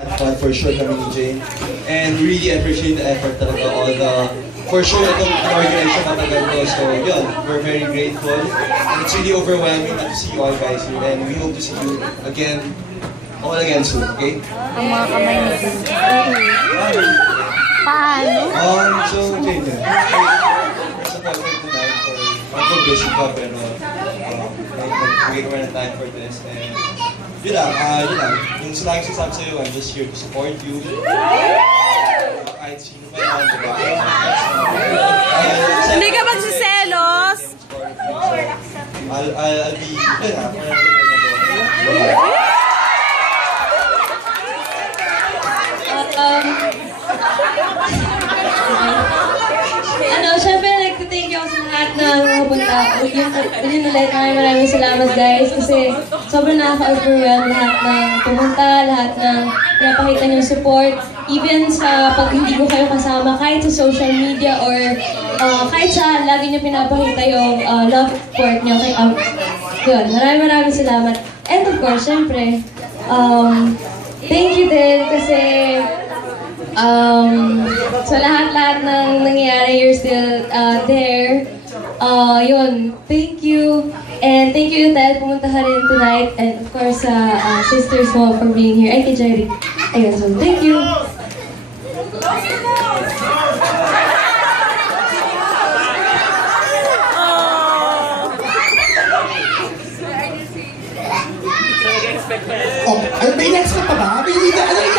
But for sure kami ni Jane. And really appreciate the effort talaga, all the, for sure itong organization matagal to. So yun, we're very grateful. And it's really overwhelming to see you all guys here. And we hope to see you again, all again soon, okay? Ang mga kamay ni Jane. Paano? So Jane, first of all, for tonight, ako busy pa, pero nag-bigay ko ng time for this. And yun lang. Yung laging sinasabi sa'yo, I'm just here to support you. Kahit sino ba yan, diba? Hindi ka magsiselos? I'll be, yun lang. Syempre, nag-thank you ako sa lahat ng pupunta. Yun ulit, maraming salamat guys. Kasi sobrang nakaka-overwhelm lahat ng pumunta, lahat ng pinapakita niyong support. Even sa pag hindi ko kayo kasama, kahit sa social media or kahit sa lagi niyo pinapakita yung love support niyo. Yun, maraming salamat. And of course, syempre, thank you din kasi sa lahat-lahat ng nangyayari, you're still there. Yun, thank you. And thank you dahil pumunta ka rin tonight. And of course, sisters mo for being here. Ay, kay Jerry. Ayun, so thank you.